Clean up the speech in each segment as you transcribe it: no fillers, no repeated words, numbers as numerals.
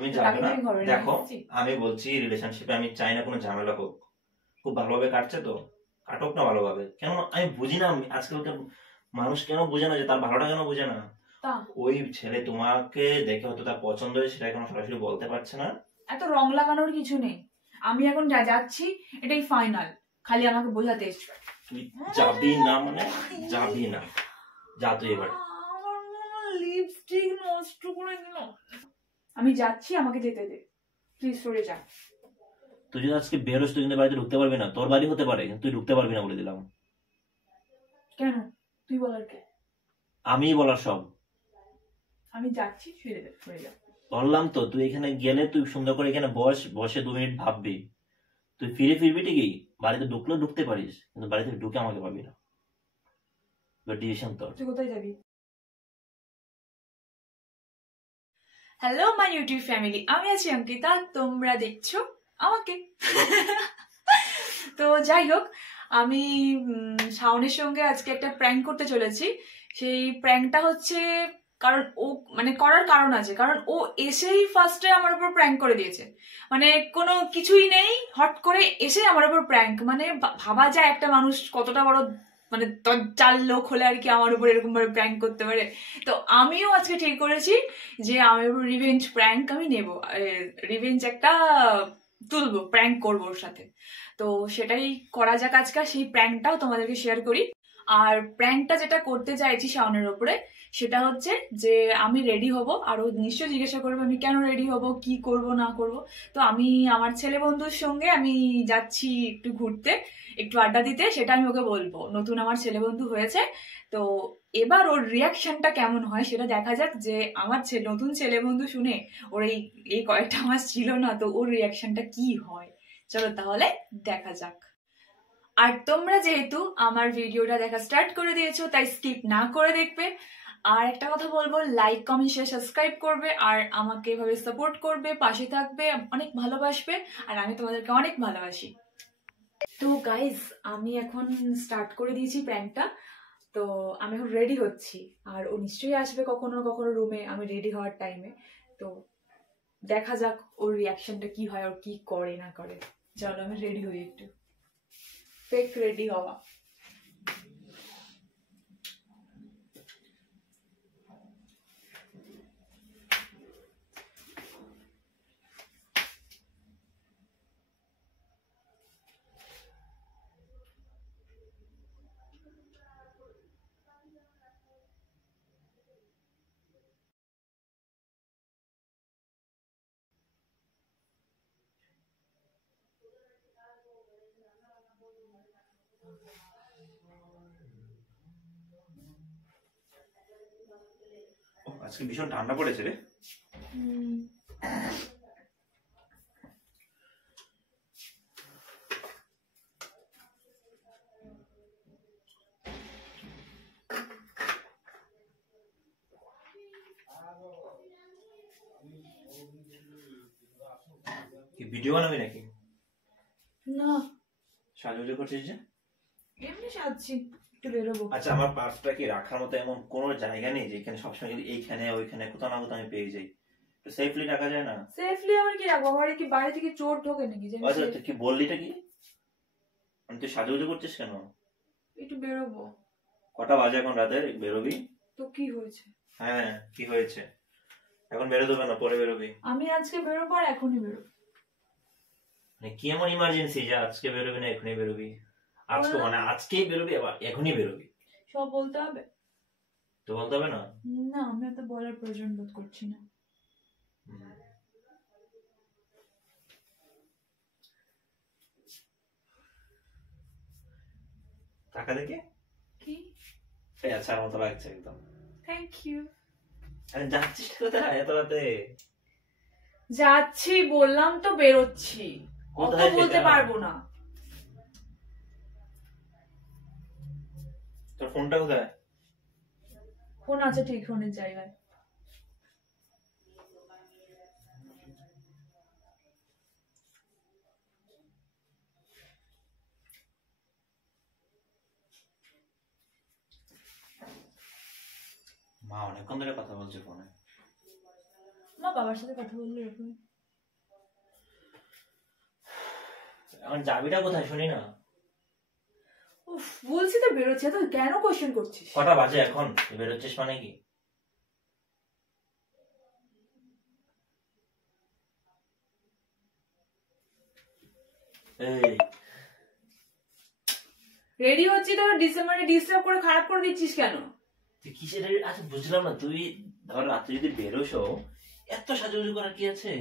তুমি যাবে না। দেখো আমি বলছি রিলেশনশিপে আমি চাই না কোনো ঝামেলা হোক, খুব ভালোভাবে কাটছে তো কাটুক না ভালোভাবে। কেন আমি বুঝি না, আজকালকার মানুষ কেন বোঝে না যে তার ভালোটা কেন বোঝে না। ওই ছেলে তোমাকে দেখে হয়তো তার পছন্দ হয়েছে, সেটা এখন সরাসরি বলতে পারছে না। এত রং লাগানোর কিছু নেই, আমি এখন যা যাচ্ছি এটাই ফাইনাল, খালি আমাকে বোঝাতে এসছো। তুই যাবি না মানে যাবি না, যা তুই এবার। লিপস্টিক নষ্ট করে দিল। আমি যাচ্ছি, আমাকে যেতে দে প্লিজ, সরে যা। তুই যদি আজকে বেরোস তুই কিন্তু বাড়িতে ঢুকতে পারবি না, তোর বাড়ি হতে পারে কিন্তু তুই ঢুকতে পারবি না বলে দিলাম। কেন? তুই বলার কে? আমি বলার সব। আমি যাচ্ছি, সরে যা। বললাম তো তুই এখানে গেলে তুই সুন্দর করে এখানে বসে 2 মিনিট ভাববি, তুই ফিরবি ঠিকই, বাড়িতে ঢুকলেও ঢুকতে পারিস কিন্তু বাড়িতে ঢুকে আমাকে পাবি না। ডিসিশন তোর। তুই কোথায় যাবি? হ্যালো মাই ইউটিউব ফ্যামিলি, আমি আছি অঙ্কিতা, তোমরা দেখছো আমাকে। তো যাই হোক, আমি শাওনের সঙ্গে আজকে একটা প্র্যাঙ্ক করতে চলেছি। সেই প্র্যাঙ্কটা হচ্ছে, কারণ ও মানে করার কারণ আছে, কারণ ও এসেই ফার্স্টে আমার উপর প্র্যাঙ্ক করে দিয়েছে। মানে কোনো কিছুই নেই, হট করে এসে আমার উপর প্র্যাঙ্ক, মানে ভাবা যায় একটা মানুষ কতটা বড় মানে দজ্জাল লোক হলে আর কি আমার উপর এরকম ভাবে প্র্যাঙ্ক করতে পারে। তো আমিও আজকে ঠিক করেছি যে আমি রিভেঞ্জ প্র্যাঙ্ক আমি নেব, রিভেঞ্জ একটা তুলবো, প্র্যাঙ্ক করবো ওর সাথে। তো সেটাই করা যাক আজকে, সেই প্র্যাঙ্কটাও তোমাদেরকে শেয়ার করি। আর প্র্যাঙ্কটা যেটা করতে চাইছি শাওনের ওপরে, সেটা হচ্ছে যে আমি রেডি হব, আর ও নিশ্চয়ই জিজ্ঞাসা করবো আমি কেন রেডি হব, কি করব না করব। তো আমি আমার ছেলে বন্ধুর সঙ্গে আমি যাচ্ছি একটু ঘুরতে, একটু আড্ডা দিতে, সেটা আমি ওকে বলবো। নতুন আমার ছেলে বন্ধু হয়েছে, তো এবার ওর রিয়াকশনটা কেমন হয় সেটা দেখা যাক, যে আমার নতুন ছেলে বন্ধু শুনে ওর এই কয়েকটা মাস ছিল না, তো ওর রিয়াকশনটা কি হয়। চলো তাহলে দেখা যাক। আর তোমরা যেহেতু আমার ভিডিওটা দেখা স্টার্ট করে দিয়েছো, তাই স্কিপ না করে দেখবে। আর একটা কথা বলবো, লাইক কমেন্ট শেয়ার সাবস্ক্রাইব করবে, আর আমাকে এভাবে সাপোর্ট করবে, পাশে থাকবে, অনেক ভালোবাসবে, আর আমি তোমাদেরকে অনেক ভালোবাসি। তো গাইজ, আমি এখন স্টার্ট করে দিয়েছি প্র্যাঙ্কটা। তো আমি এখন রেডি হচ্ছি, আর ও নিশ্চয়ই আসবে কখনো কখনো রুমে আমি রেডি হওয়ার টাইমে। তো দেখা যাক ওর রিয়াকশনটা কি হয়, ওর কি করে না করে। চলো আমি রেডি হই, একটু ফেক রেডি হওয়া। আজকে ভীষণ ঠান্ডা পড়েছে রে। কি ভিডিও বানাবি নাকি? না, সাজুগুজু করছিস যে? এমনি সাজছি, একটু বেরোবো। আচ্ছা, আমার পার্সটা কি রাখার মতো এমন কোনো জায়গা নেই যেখানে সবসময় যদি এইখানে ওইখানে কোথাও না কোথাও আমি পেয়ে যাই? তো সেফলি রাখা যায় না? সেফলি আমার কি রাখবো? আমার কি বাইরে থেকে চোর ঢোকে নাকি? আচ্ছা তুই কি বললিটা কি? মানে তুই সাজুগুজু করছিস কেন? একটু বেরোবো। কটা বাজে এখন রাতে? বেরোবি তো কি হয়েছে? হ্যাঁ, কি হয়েছে? এখন বেরো দেবে না, পরে বেরোবি? আমি আজকে বেরোবো, আর এখনই বেরোবো। মানে কি এমন ইমার্জেন্সি যে আজকে বেরোবি না এখনই বেরোবি? আজকে মানে আজকেই বেরোবি আবার এখনই বেরোবি? সব বলতে হবে? তো বলতে হবে না? না, আমি তো বলার প্রয়োজন বোধ করছি না। টাকা দেখে কি আচ্ছা মতো লাগছে একদম। Thank you. আরে যাচ্ছিস কোথায় এত রাতে? যাচ্ছি বললাম তো, বেরোচ্ছি, অত বলতে পারবো না। তোর ফোনটা কোথায়? ফোন আছে ঠিক ফোনের জায়গায়। মা অনেকক্ষণ ধরে কথা বলছে ফোনে। মা বাবার সাথে কথা বললে এরকম। এখন চাবিটা কোথায় শুনি না? উফ, বলছি তো বেরোচ্ছে, তো কেন কোশ্চেন করছিস? কটা বাজে এখন? বেরোচ্ছিস মানে কি? এই রেডি হচ্ছি তো ডিসেম্বরে ডিস্টার্ব করে খারাপ করে দিচ্ছিস কেন? তুই কিসের? আচ্ছা বুঝলাম না, তুই ধর রাতে যদি বেরোসো, এত সাজুগুজু করার কি আছে?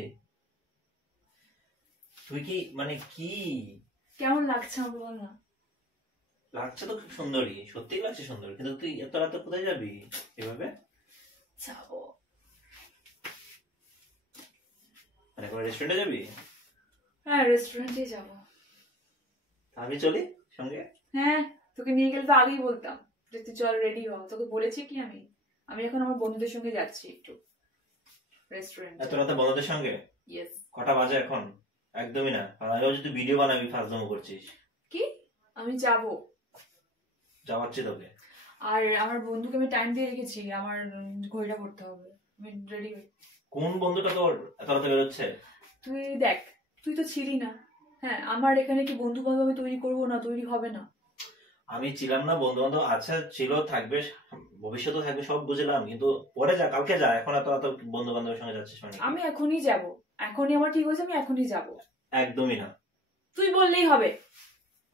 তুই কি মানে কি কেমন লাগছে আমাকে বল না। লাগছে? তো খুব সুন্দরী, সত্যিই লাগছে সুন্দর, কিন্তু তুই এত রাতে কোথায় যাবি এভাবে? যাবো, মানে কোনো রেস্টুরেন্টে যাবি? হ্যাঁ রেস্টুরেন্টে যাবো। আমি চলি সঙ্গে? হ্যাঁ, তোকে নিয়ে গেলে তো আগেই বলতাম যে তুই চল রেডি হ। তোকে বলেছি কি আমি আমি এখন আমার বন্ধুদের সঙ্গে যাচ্ছি একটু রেস্টুরেন্ট। এত রাতে বন্ধুদের সঙ্গে? ইয়েস। কটা বাজে এখন? একদমই না। আমি ভাবছি তুই ভিডিও বানাবি, ফাজলামো করছিস। কি? আমি যাব, যাওয়াচ্ছি তোকে। আর আমার বন্ধুকে আমি টাইম দিয়ে রেখেছি, আমার ঘড়িটা করতে হবে। আমি রেডি। কোন বন্ধুটা তোর এত রাতে বেরোচ্ছে? তুই দেখ, তুই তো ছিলি না। হ্যাঁ, আমার এখানে কি বন্ধু বান্ধব আমি তৈরি করবো না? তৈরি হবে না। আমি ছিলাম না, বন্ধু বান্ধব আছে, ছিল, থাকবে, ভবিষ্যতে থাকবে, সব বুঝলাম, কিন্তু পরে যা, কালকে যা, এখন এত রাত বন্ধু বান্ধবের সঙ্গে যাচ্ছিস মানে কি? আমি এখনই যাব, এখনই আমার ঠিক হয়েছে, আমি এখনই যাব। একদমই না। তুই বললেই হবে।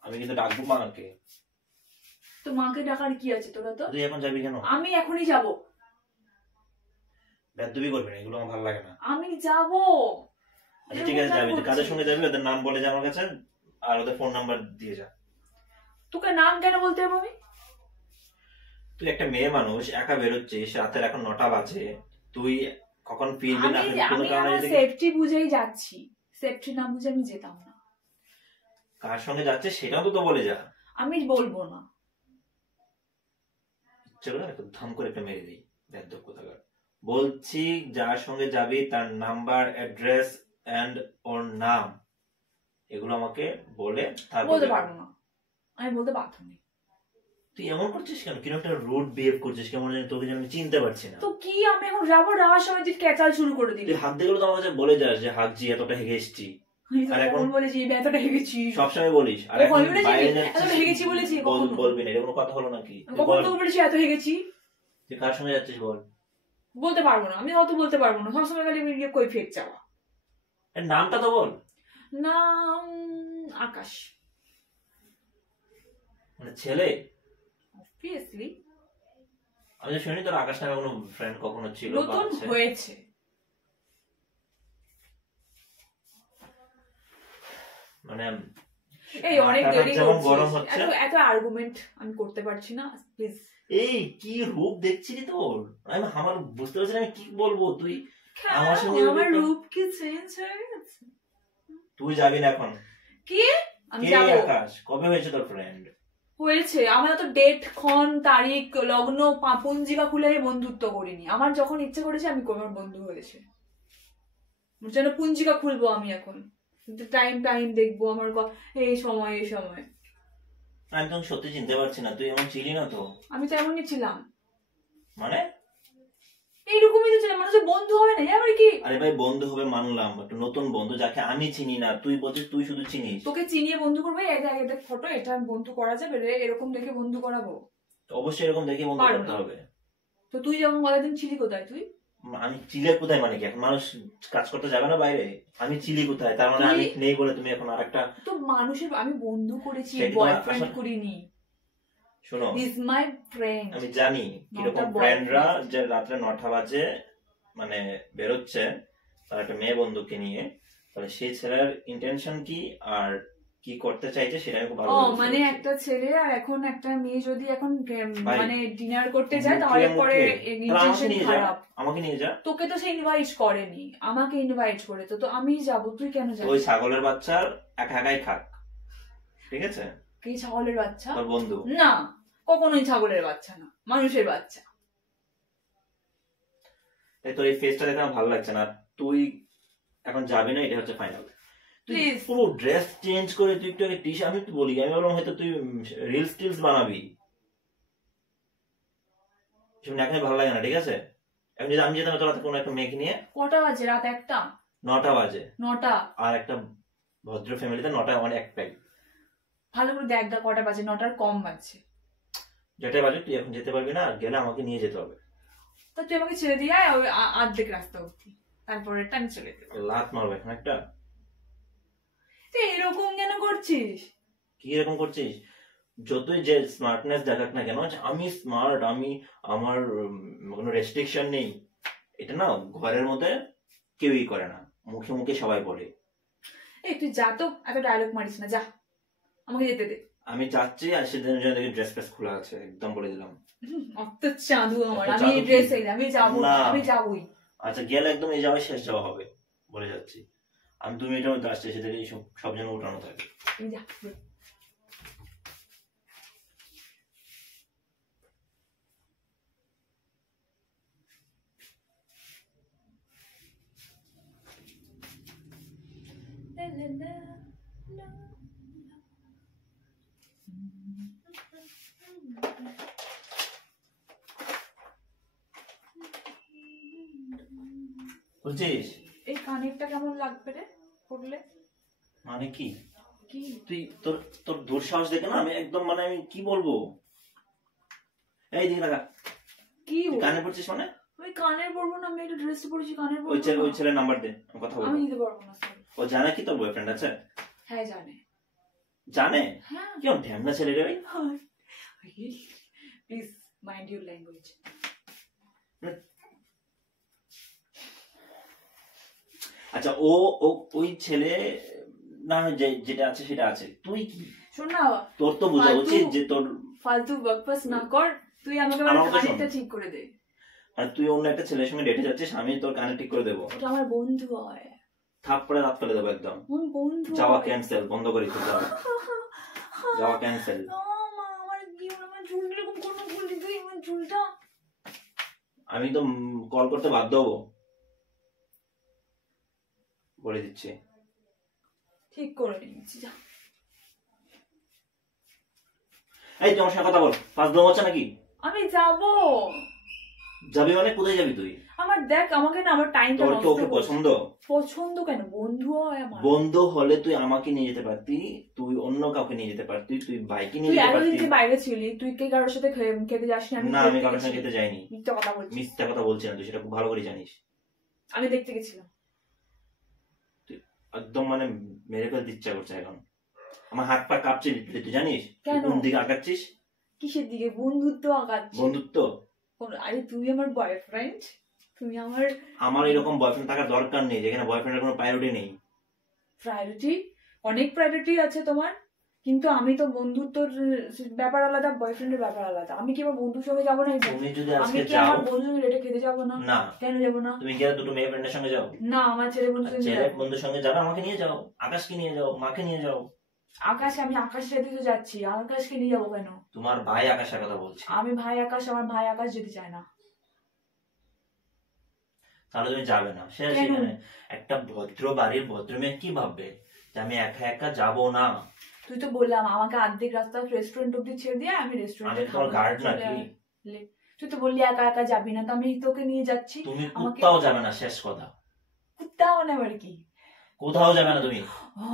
আমি কিন্তু ডাকবো মাকে। তো মাকে ডাকার কি আছে? তোরা তো তুই এখন যাবি কেন? আমি এখনই যাব। বেদবি করবি না, এগুলো আমার ভালো লাগে না। আমি যাব। আচ্ছা ঠিক আছে, যাবি, তুই কাদের সঙ্গে যাবি ওদের নাম বলে যা আমার কাছে, আর ওদের ফোন নাম্বার দিয়ে যা। তোকে নাম কেন বলতে হবে আমি? তুই একটা মেয়ে মানুষ, একা বেরোচ্ছিস, রাতের এখন 9টা বাজে, তুই কখন ফিরবি না ফিরবি কোনো আমি কারণে আমার যদি সেফটি বুঝেই যাচ্ছি, সেফটি না বুঝে আমি যেতাম না। কার সঙ্গে যাচ্ছিস সেটাও তো বলে যা। আমি বলবো না। চলো না, একটু ধাম করে একটা মেরে দিই, বেদ্যপ কোথাকার। বলছি যার সঙ্গে যাবি তার নাম্বার, অ্যাড্রেস এন্ড ওর নাম, এগুলো আমাকে বলে তারপর বলতে যাবি। পারবো না, আমি বলতে বাধ্য নেই। তুই এমন করছিস কেন? কিরকম একটা রুড বিহেভ করছিস, কেমন জানি, তোকে যেন আমি চিনতে পারছি না। তো কি, আমি এখন যাবো, যাওয়ার সময় তুই ক্যাচাল শুরু করে দিবি। তুই হাত দিয়ে তো আমার কাছে বলে যাস যে হাগজি, এতটা হেগে এসছি। আর এখন বলেছি এতটা হেগেছি, সবসময় বলিস, আর এখন বাইরে যাচ্ছিস বলবি না, এটা কোনো কথা হলো নাকি? কখন তো বলেছি এত হেগেছি? তুই কার সঙ্গে যাচ্ছিস বল? বলতে পারবো না, আমি অত বলতে পারবো না, সবসময় খালি মিডিয়া কই ফেক যাওয়া। এর নামটা তো বল। নাম আকাশ। মানে ছেলে? অবভিয়াসলি। আমি তো শুনি তোর আকাশ নামে কোনো ফ্রেন্ড কখনো ছিল বা নতুন আছে। হয়েছে। মানে এই অনেক দেরি যেমন করছিস, গরম হচ্ছে। এত আর্গুমেন্ট আমি করতে পারছি না, প্লিজ। এই কি রূপ দেখছি রে তোর, আমি আমার বুঝতে পারছি না আমি কি বলবো। তুই আমার সঙ্গে আমার রূপ কি চেঞ্জ হয়ে গেছে? তুই যাবি না এখন? কি? আমি কে যাবো। আকাশ? কবে হয়েছে তোর ফ্রেন্ড? হয়েছে, আমার তো ডেট, ক্ষণ, তারিখ, লগ্ন, পঞ্জিকা খুলে আমি বন্ধুত্ব করিনি। আমার যখন ইচ্ছে করেছে আমি আমার বন্ধু হয়েছে। যেন পঞ্জিকা খুলবো আমি এখন, টাইম টাইম দেখবো আমার এই সময় এই সময়। আমি তোকে সত্যি চিনতে পারছি না, তুই এমন ছিলি না তো। আমি তো এমনই ছিলাম, মানে এইরকমই তো ছিলাম, মানুষের বন্ধু হবে না আবার কি? আরে ভাই বন্ধু হবে মানলাম, একটা নতুন বন্ধু যাকে আমি চিনি না, তুই বলছিস তুই শুধু চিনিস। তোকে চিনিয়ে বন্ধু করবো? এটা এটা ফটো, এটা বন্ধু করা যাবে রে? এরকম দেখে বন্ধু করাবো? অবশ্যই এরকম দেখে বন্ধু করতে হবে। তো তুই যখন কতদিন ছিলি কোথায়? তুই আমি চিলে কোথায় মানে কি? এখন মানুষ কাজ করতে যাবে না বাইরে? আমি চিলি কোথায়? তার মানে আমি নেই বলে তুমি এখন আরেকটা? তো মানুষের আমি বন্ধু করেছি, সেটা বয়ফ্রেন্ড করিনি। শোনো, ইজ মাই ফ্রেন্ড। আমি জানি কিরকম ফ্রেন্ডরা যে রাত্রে 9টা বাজে মানে বেরোচ্ছে তার একটা মেয়ে বন্ধুকে নিয়ে, তাহলে সেই ছেলের ইন্টেনশন কি আর কি করতে চাইছে সেটা আমি খুব ভালো বুঝতে মানে পারছি। একটা ছেলে আর এখন একটা মেয়ে যদি এখন ভাই, মানে ডিনার করতে যায় তাহলে পরে ইন্টেনশন খারাপ। আমাকে নিয়ে যা। তোকে তো সে ইনভাইট করেনি, আমাকে ইনভাইট করেছে, তো আমি যাব, তুই কেন যাবি? ওই ছাগলের বাচ্চার একা একাই খাক, ঠিক আছে? কি ছাগলের বাচ্চা? তোর বন্ধু না, কখনোই ছাগলের বাচ্চা না, মানুষের বাচ্চা। তোর এই ফেসটা দেখে আমার ভালো লাগছে না। তুই এখন যাবি না, এটা হচ্ছে ফাইনাল। তুই প্লিজ পুরো ড্রেস চেঞ্জ করে তুই একটু আগে টি-শার্ট, আমি তো বলি, আমি বললাম হয়তো তুই রিলস টিলস বানাবি, এখন ভালো লাগে না, ঠিক আছে? এখন যদি আমি যেতাম তোর কোনো একটা মেয়েকে নিয়ে, কটা বাজে? রাত 1টা? 9টা বাজে। 9টা? আর একটা ভদ্র ফ্যামিলিতে 9টা মানে একটাই। ভালো করে দেখ গা কটা বাজে। 9টার কম বাজছে। যেটাই বাজে তুই এখন যেতে পারবি না, গেলে আমাকে নিয়ে যেতে হবে। তো তুই আমাকে ছেড়ে দিয়ে আয় ওই আর্ধেক রাস্তা অব্দি, তারপরে আমি চলে যাবো। লাত মারবো এখন একটা। তুই এরকম কেন করছিস? কি এরকম করছিস? যতই যে স্মার্টনেস দেখাক না কেন, যে আমি স্মার্ট, আমি আমার কোনো রেস্ট্রিকশন নেই, এটা না ঘরের মধ্যে কেউই করে না, মুখে মুখে সবাই বলে। এই তুই যা তো, এত ডায়লগ মারিস না, যা, আমাকে যেতে দে। আমি যাচ্ছি, আর সেদিনের জন্য দেখি ড্রেস ফ্রেস খোলা আছে, একদম বলে দিলাম। অত চাঁদু আমার, এত আমি চাঁদু এই কি? ড্রেস আমি যাবো না। আমি যাবোই। আচ্ছা গেলে একদম এই যাওয়াই শেষ যাওয়া হবে, বলে যাচ্ছি। আমি 2 মিনিটের মধ্যে আসছি, এসে দেখি সব যেন উঠানো থাকে। তুই যা। বুঝছিস? এই কানেরটা কেমন লাগবে রে পড়লে? মানে কি কি তুই, তোর তোর দুঃসাহস দেখে না আমি একদম, মানে আমি কি বলবো। এই দিকে লাগা। কি তুই কানে পড়ছিস মানে? আমি কানের পরবো না, আমি একটা ড্রেস পরেছি, কানের ওই পরবো ওই না। ছেলের নাম্বার দে, আমি কথা আমি বলবো। দিতে পারবো না, sorry। ও জানে কি তোর বয়ফ্রেন্ড আছে? হ্যাঁ জানে। জানে? হ্যাঁ। কেমন ঢ্যামনা ছেলে রে ভাই। Please mind your language. আচ্ছা ও ও ওই ছেলে না, যেটা আছে সেটা আছে, তুই কি? শোন না, তোর তো বোঝা উচিত যে তোর ফালতু বকবাস না কর, তুই আমাকে আমার কথা শোন। কানেরটা ঠিক করে দে। আর তুই অন্য একটা ছেলের সঙ্গে ডেটে যাচ্ছিস, আমি তোর কানে ঠিক করে দেবো। ওটা আমার বন্ধু হয়। থাপ্পড়ে দাঁত ফেলে দেবো একদম। আমার বন্ধু যাওয়া হয়। ক্যান্সেল, বন্ধ করি তুই যাওয়া। যাওয়া ক্যান্সেল। মা, আমার কি হলো? আমার চুলটা এরকম কেন করলি তুই? আমার চুলটা আমি তো কল করতে বাধ্য হবো, বলে দিচ্ছি। ঠিক করে নিয়েছি, যা। এই তুই আমার সঙ্গে কথা বল, ফাঁস দেবো হচ্ছে নাকি? আমি যাবো। যাবি মানে কোথায় যাবি তুই? আমার দেখ, আমাকে না আমার টাইমটা তোর কি নষ্ট ওকে করছিস। পছন্দ? পছন্দ কেন? বন্ধু হয় আমার। বন্ধু হলে তুই আমাকে নিয়ে যেতে পারতি, তুই অন্য কাউকে নিয়ে যেতে পারতি, তুই বাইকে নিয়ে তুই যেতে এতদিন পারতি। যে বাইরে ছিলি, তুই কে কারোর সাথে খেতে যাস না? না আমি কারোর সঙ্গে খেতে যাইনি। মিথ্যা কথা বলছিস। মিথ্যা কথা বলছি না, তুই সেটা খুব ভালো করে জানিস। আমি দেখতে গেছিলাম। তুই একদম মানে মেরে ফেলতে ইচ্ছা করছে এখন, আমার হাত পা কাঁপছে লিটারলি, তুই জানিস? কেন? কোন দিকে আঁকাচ্ছিস? কিসের দিকে? বন্ধুত্ব আঁকাচ্ছি। বন্ধুত্ব? আরে তুমি আমার বয়ফ্রেন্ড, তুমি আমার এরকম বয়ফ্রেন্ড থাকার দরকার নেই, যেখানে বয়ফ্রেন্ডের কোনো প্রায়োরিটি নেই। প্রায়োরিটি? অনেক প্রায়োরিটি আছে তোমার, কিন্তু আমি তো বন্ধুত্বর ব্যাপার আলাদা, বয়ফ্রেন্ডের ব্যাপার আলাদা। আমি কি আমার বন্ধুর সঙ্গে যাবো না? তুমি যদি আমি আজকে কি যাও, আমার বন্ধুর সঙ্গে রেটে খেতে যাবো না? না কেন যাবো না? তুমি গিয়ে দুটো মেয়ে ফ্রেন্ডের সঙ্গে যাও। না, আমার ছেলে বন্ধুর সঙ্গে ছেলে যাবো। বন্ধুর সঙ্গে যাবে, আমাকে নিয়ে যাও, আকাশকে নিয়ে যাও, মাকে নিয়ে যাও। আকাশে? আমি আকাশের সাথে তো যাচ্ছি, আকাশকে নিয়ে যাবো কেন? তোমার ভাই আকাশের কথা বলছি। আমি ভাই আকাশ, আমার ভাই আকাশ যেতে চায় না। তাহলে তুমি যাবে না। সেখানে একটা ভদ্র বাড়ির ভদ্র মেয়ে কি ভাববে যে আমি একা একা যাবো না? তুই তো বললাম আমাকে অর্ধেক রাস্তা রেস্টুরেন্ট অব্দি ছেড়ে দিয়ে, আমি আমি রেস্টুরেন্টে তোমার গার্ড নাকি? তুই তো বললি একা একা যাবি না, তো আমি তোকে নিয়ে যাচ্ছি। তুমি কোথাও যাবে না, শেষ কথা। কুত্তা মানে আবার কি? কোথাও যাবে না তুমি। ও,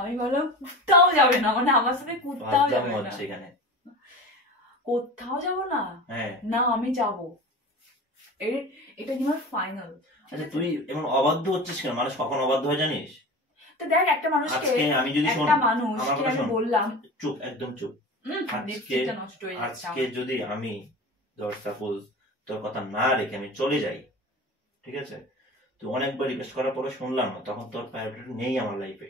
আমি বললাম কুত্তাও যাবে না, মানে আমার সাথে কুত্তাও যাবে না। হচ্ছে এখানে কোথাও যাবো না? হ্যাঁ না, আমি যাবো। এটা কি আমার ফাইনাল? আচ্ছা তুই এমন অবাধ্য হচ্ছিস কেন? মানুষ কখন অবাধ্য হয় জানিস? তো দেখ, একটা মানুষকে, আজকে আমি যদি একটা মানুষকে আমি বললাম, চুপ, একদম চুপ। লিপস্টিকটা নষ্ট হয়ে যাচ্ছে আজকে যদি আমি ধর সাপোজ তোর কথা না রেখে আমি চলে যাই, ঠিক আছে, তুই অনেকবার রিকোয়েস্ট করার পরে শুনলাম না, তখন তোর প্রায়োরিটি নেই আমার লাইফে,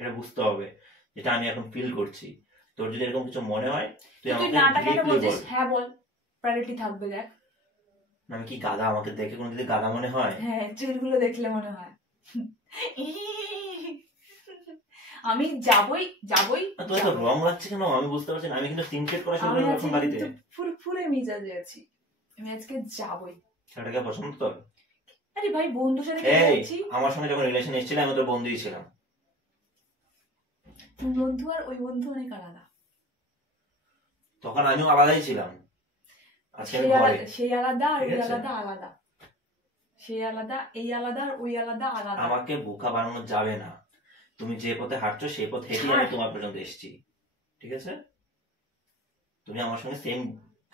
এটা বুঝতে হবে, যেটা আমি এখন ফিল করছি। তোর যদি এরকম কিছু মনে হয় তুই আমাকে নাটা কেন ডিরেক্টলি বলছিস? বল। হ্যাঁ বল, প্রায়োরিটি থাকবে। দেখ আমি কি গাধা? আমাকে দেখে কোনো যদি গাধা মনে হয়? হ্যাঁ, চুলগুলো দেখলে মনে হয়। আমি যাবই যাবই। তোর তো রং লাগছে কেন আমি বুঝতে পারছি না। আমি কিন্তু সিনকেট করা শুরু করলাম এখন বাড়িতে। ফুরফুরে মেজাজে আছি, আমি আজকে যাবই। সেটাকে পছন্দ তোর? আরে ভাই, বন্ধুর সাথে যাচ্ছি। আমার সঙ্গে যখন রিলেশন এসেছিল আমি তোর বন্ধুই ছিলাম। তুই বন্ধু আর ওই বন্ধু অনেক আলাদা। তখন আমিও আলাদাই ছিলাম, আজকে আমি ঘরে। সেই আলাদা আর ওই আলাদা আলাদা। সে আলাদা, এই আলাদা, আর ওই আলাদা আলাদা। আমাকে বোকা বানানো যাবে না। তুমি যে পথে হাঁটছো সেই পথ হেঁটে আমি তোমার পর্যন্ত এসেছি, ঠিক আছে? তুমি আমার সঙ্গে সেম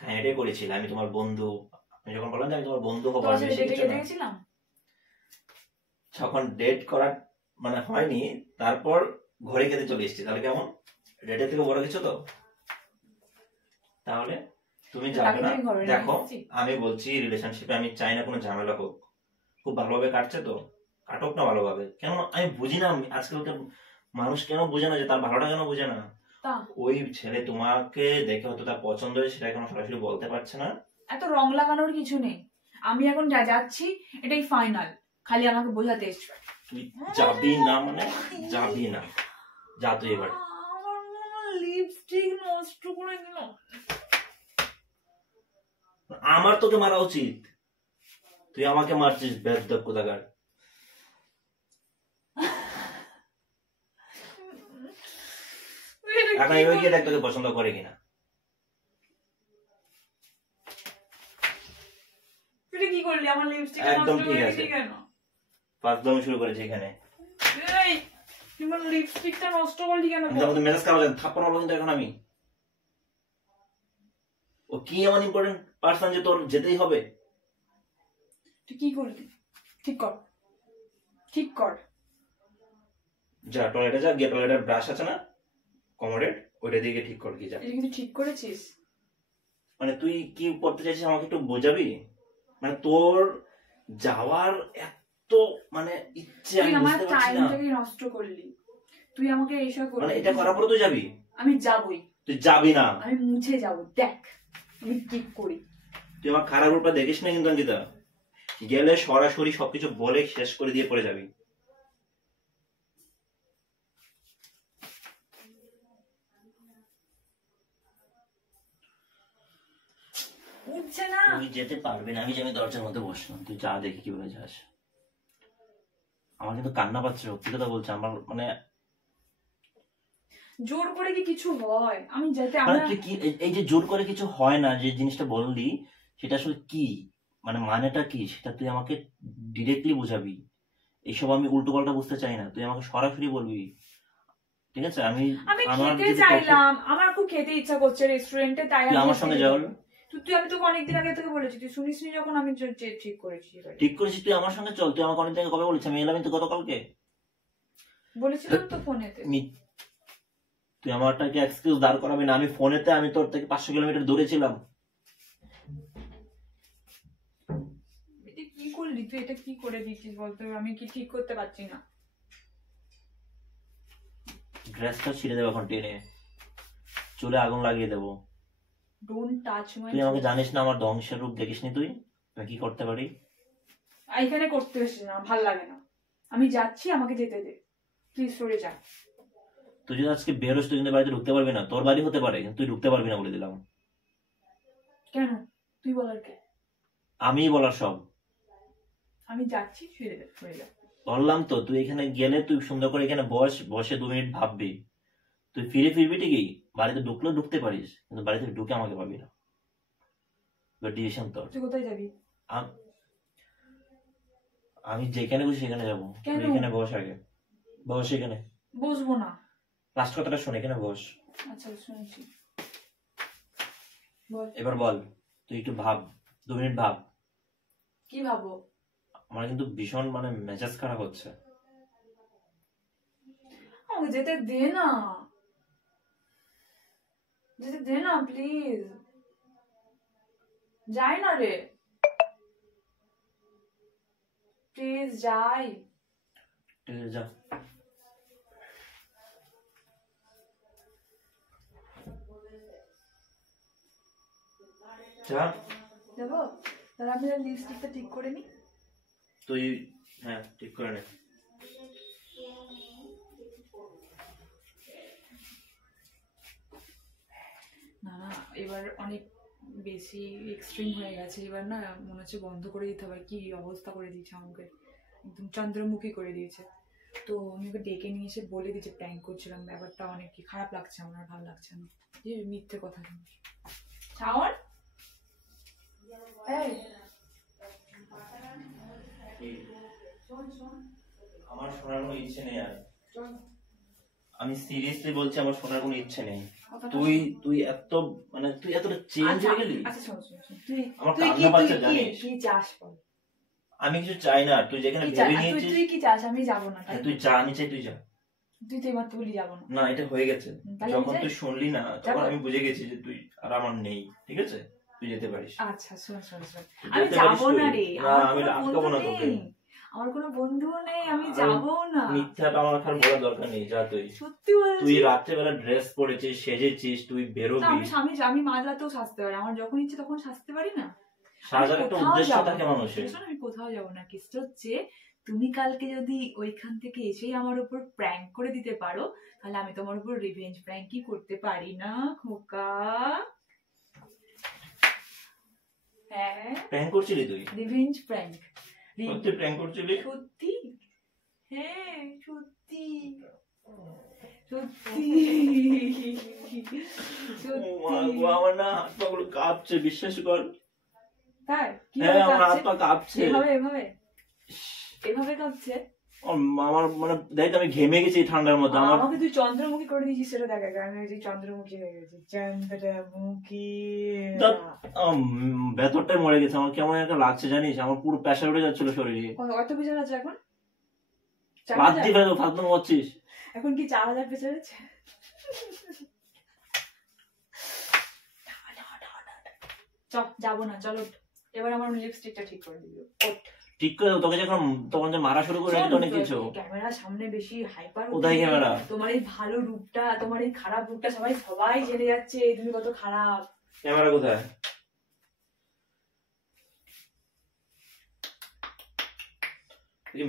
কাহিনীটাই করেছিলে, আমি তোমার বন্ধু। আমি যখন বললাম যে আমি তোমার বন্ধু হবো, যখন ডেট করার মানে হয়নি, তারপর ঘরে খেতে চলে এসেছি, তাহলে কেমন? ডেটের থেকে বড় কিছু তো। তাহলে তুমি যাবে না। দেখো, আমি বলছি রিলেশনশিপে আমি চাই না কোনো ঝামেলা হোক, খুব ভালোভাবে কাটছে তো কাটুক না ভালোভাবে। কেন আমি বুঝি না, আজকালকার মানুষ কেন বুঝে না যে তার ভালোটা কেন বুঝে না? ওই ছেলে তোমাকে দেখে হয়তো তার পছন্দ হয়েছে, সেটা কেন সরাসরি বলতে পারছে না? এত রং লাগানোর কিছু নেই, আমি এখন যা যাচ্ছি এটাই ফাইনাল, খালি আমাকে বোঝাতে এসছো। তুই যাবি না মানে যাবি না, যা তুই এবার। লিপস্টিক নষ্ট করে দিল। আমার তোকে মারা উচিত, তুই আমাকে মারছিস বেয়াদব কোথাকার। এখন এবার গিয়ে দেখ তোকে পছন্দ করে কিনা। তুই কি করলি আমার লিপস্টিক? একদম ঠিক আছে, ফাজলামি শুরু করেছে এখানে। এই তুই আমার লিপস্টিকটা নষ্ট করলি কেন? যখন মেসেজ করা যায় থাপ্পড় মারবো কিন্তু এখন আমি। ও কি এমন ইম্পর্টেন্ট পার্সন যে তোর যেতেই হবে? তুই কি করলি? ঠিক কর, ঠিক কর। যা টয়লেটে যা, গিয়ে টয়লেটের ব্রাশ আছে না কমোডের, ওইটা দিয়ে ঠিক কর। কি যা, এটা কিন্তু ঠিক করেছিস? মানে তুই কি করতে চাইছিস আমাকে একটু বোঝাবি? মানে তোর যাওয়ার এত মানে ইচ্ছে, আমি বুঝতে পারছি না। তুই আমার টাইমটাকে নষ্ট করলি, তুই আমাকে এইসব করলি। মানে এটা করার পরে তুই যাবি? আমি যাবই। তুই যাবি না? আমি মুছে যাব, দেখ আমি কি করি। তুই আমার খারাপ রূপটা দেখিস না কিন্তু অঙ্কিতা, গেলে সরাসরি সবকিছু বলে শেষ করে দিয়ে পড়ে যাবি। উঠছে না। তুই যেতে পারবি না, আমি যে আমি দরজার মধ্যে বসলাম, তুই যা দেখি কিভাবে যাস। আমার কিন্তু কান্না পাচ্ছে, সত্যি কথা বলছে। আমার মানে জোর করে কি কিছু হয়? আমি যেতে মানে তুই কি এই যে জোর করে কিছু হয় না যে জিনিসটা বললি, সেটা আসলে কি মানে মানেটা কি সেটা তুই আমাকে ডিরেক্টলি বুঝাবি। এইসব আমি উল্টো পাল্টা বুঝতে চাই না, তুই আমাকে সরাসরি বলবি, ঠিক আছে? আমি খেতে চাইলাম, আমার খুব খেতে ইচ্ছা করছে রেস্টুরেন্টে, তাই তুই আমার সঙ্গে যাও। আমি তোকে অনেকদিন আগে থেকে বলেছি, তুই শুনিসনি যখন আমি ঠিক করেছি। ঠিক করেছিস, তুই আমার সঙ্গে চল। তুই আমাকে অনেকদিন আগে কবে বলেছিস? আমি এলাম তো গতকালকে, বলেছিলাম তো ফোনেতে। তুই আমারটাকে এক্সকিউজ দাঁড় করাবি না। আমি ফোনেতে আমি তোর থেকে 500 কিলোমিটার দূরে ছিলাম। কি করলি তুই? এটা কি করে দিচ্ছিস বলতো? আমি কি ঠিক করতে পারছি না। ড্রেসটা ছিঁড়ে দেবো এখন টেনে, চুলে আগুন লাগিয়ে দেবো। Don't touch my. তুই আমাকে জানিস না, আমার ধ্বংসের রূপ দেখিসনি তুই, আমি কি করতে পারি। এখানে করতে এসেছিস না, ভাল লাগে না। আমি যাচ্ছি, আমাকে যেতে দে প্লিজ, সরে যা। তুই যদি আজকে বেরোস, তুই কিন্তু বাড়িতে ঢুকতে পারবি না। তোর বাড়ি হতে পারে কিন্তু তুই ঢুকতে পারবি না বলে দিলাম। কেন? তুই বলার কে? আমিই বলার সব। আমি যাচ্ছি, সরে যা। বললাম তো, তুই এখানে গেলে তুই সুন্দর করে এখানে বসে 2 মিনিট ভাববি, তুই ফিরবি ঠিকই। বাড়িতে ঢুকলেও ঢুকতে পারিস, কিন্তু বাড়িতে ঢুকে আমাকে পাবি না। ডিসিশন তোর। তুই কোথায় যাবি? আমি যেখানে বসি সেখানে যাবো। এখানে বস, আগে বস। এখানে বসবো না। লাস্ট কথাটা শোন, এখানে বস। আচ্ছা শুনছি, এবার বল। তুই একটু ভাব, 2 মিনিট ভাব। কি ভাবো? আমার কিন্তু ভীষণ মানে মেজাজ খারাপ হচ্ছে। আমাকে যেতে দে না, যেতে দে না প্লিজ। যাই না রে, প্লিজ যাই। ঠিক আছে, যা। যাবো? তাহলে আমি লিপস্টিকটা ঠিক করে নি। তুই হ্যাঁ ঠিক করে নে। না এবার অনেক বেশি এক্সট্রিম হয়ে গেছে, এবার না মনে হচ্ছে বন্ধ করে দিতে হবে। কি অবস্থা করে দিয়েছে আমাকে, একদম চন্দ্রমুখী করে দিয়েছে। তো আমি ওকে ডেকে নিয়ে এসে বলে দিয়েছে প্র্যাঙ্ক করছিলাম। ব্যাপারটা অনেক কি খারাপ লাগছে, আমার আর ভালো লাগছে না যে মিথ্যে কথা শুনি। শাওন, এই আমার শোনার কোনো ইচ্ছে নেই আর, আমি সিরিয়াসলি বলছি আমার শোনার কোনো ইচ্ছে নেই। তুই এত মানে তুই এতটা চেঞ্জ হয়ে গেলি। আমার কান্না পাচ্ছে জানিস। কি চাস বল? আমি কিছু চাই না, তুই যেখানে ভেবে নিয়েছিস। তুই কি চাস? আমি যাব না। তুই যা, আমি চাই তুই যা। তুই তো এবার বলি যাব না। না, এটা হয়ে গেছে। যখন তুই শুনলি না তখন আমি বুঝে গেছি যে তুই আর আমার নেই, ঠিক আছে? তুই যেতে পারিস। আচ্ছা শোন, আমি যাব না রে। আমি আটকাবো না তোকে। আমার কোনো বন্ধুও নেই, আমি যাব না। মিথ্যাটা আমার আর বলার দরকার নেই, যা তুই। সত্যি বলছি। তুই রাত্রেবেলা ড্রেস পরেছিস, সেজেছিস, তুই বেরোবি। আমি মাঝরাতেও সাজতে পারি, আমার যখন ইচ্ছে তখন সাজতে পারি না। সাজার একটা উদ্দেশ্য থাকে মানুষের। আমি কোথাও যাব না। কেসটা হচ্ছে তুমি কালকে যদি ওইখান থেকে এসেই আমার উপর প্র্যাঙ্ক করে দিতে পারো, তাহলে আমি তোমার উপর রিভেঞ্জ প্র্যাঙ্ক কি করতে পারি না খোকা? হ্যাঁ, প্র্যাঙ্ক করছিলি তুই? Revenge prank. সত্যি প্র্যাঙ্ক করছিলি? সত্যি, হ্যাঁ সত্যি সত্যি সত্যি। আমার না হাত পা গুলো কাঁপছে, বিশ্বাস কর। তাই? হ্যাঁ, আমার হাত পা কাঁপছে। এভাবে কাঁপছে? আমার মানে দেখ, আমি ঘেমে গেছি ঠান্ডার মধ্যে। আমাকে তুই চন্দ্রমুখী করে দিয়েছিস, সেটা দেখা গেল। আমি যে চন্দ্রমুখী হয়ে গেছি, চন্দ্রমুখী। ভেতরটাই মরে গেছে, আমার কেমন একটা লাগছে জানিস। আমার পুরো প্রেসার উঠে যাচ্ছিল শরীরে। কত প্রেসার আছে এখন? বাদ দিয়ে ফেলো, ফালতু করছিস। এখন কি 4000 প্রেসার আছে? যাবো না, চলো। এবার আমার লিপস্টিকটা ঠিক করে দিবি। ঠিক করে তোকে যখন তখন যে মারা শুরু করে অনেক কিছু। ক্যামেরার সামনে বেশি হাইপার। কোথায় ক্যামেরা? তোমার এই ভালো রূপটা, তোমার এই খারাপ রূপটা সবাই জেনে যাচ্ছে তুমি কত খারাপ। ক্যামেরা কোথায়?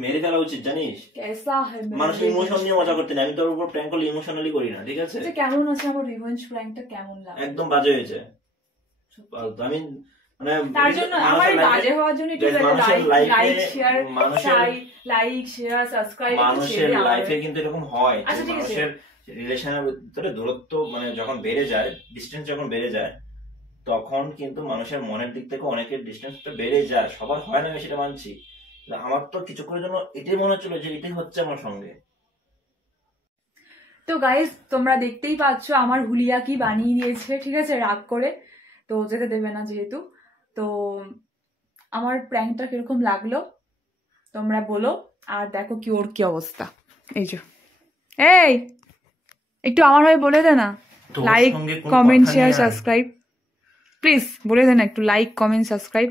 মেরে ফেলা উচিত জানিস। মানুষ ইমোশন নিয়ে মজা করতে নেই। আমি তোর উপর প্র্যাঙ্ক করলে ইমোশনালি করি না, ঠিক আছে? কেমন আছে আমার রিভেঞ্জ প্র্যাঙ্কটা? কেমন লাগে? একদম বাজে হয়েছে। আমি মানে তার জন্য আমার বাজে হওয়ার জন্য একটু লাইক শেয়ার সাবস্ক্রাইব। মানুষের লাইফে কিন্তু এরকম হয়। মানুষের রিলেশনের ভিতরে দূরত্ব মানে যখন বেড়ে যায়, ডিসটেন্স যখন বেড়ে যায়, তখন কিন্তু মানুষের মনের দিক থেকে অনেকের ডিসটেন্সটা বেড়ে যায়। সবার হয় না, আমি সেটা মানছি। আমার তো কিছুক্ষণের জন্য এটাই মনে হচ্ছিল যে এটাই হচ্ছে আমার সঙ্গে। তো গাইস, তোমরা দেখতেই পাচ্ছ আমার হুলিয়া কি বানিয়ে দিয়েছে, ঠিক আছে, রাগ করে। তো যেতে দেবে না যেহেতু। তো আমার প্র্যাঙ্কটা কিরকম লাগলো তোমরা বলো। আর দেখো কি ওর কি অবস্থা। এই যে এই একটু আমার হয়ে বলে দে না, like comment share subscribe please. বলে দে না একটু, লাইক কমেন্ট সাবস্ক্রাইব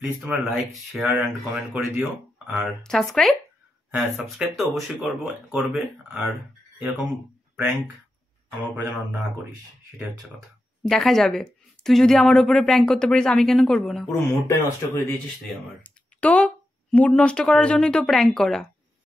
প্লিজ। তোমরা লাইক শেয়ার এন্ড কমেন্ট করে দিও। আর সাবস্ক্রাইব, হ্যাঁ সাবস্ক্রাইব তো অবশ্যই করবে। আর এরকম প্র্যাঙ্ক আমার উপরে যেন না করিস, সেটা হচ্ছে কথা। দেখা যাবে। তুই যদি আমার উপরে প্র্যাঙ্ক করতে পারিস, আমি কেন করবো না? পুরো মুডটাই নষ্ট করে দিয়েছিস তুই আমার। তো মুড নষ্ট করার জন্যই তো প্র্যাঙ্ক করা।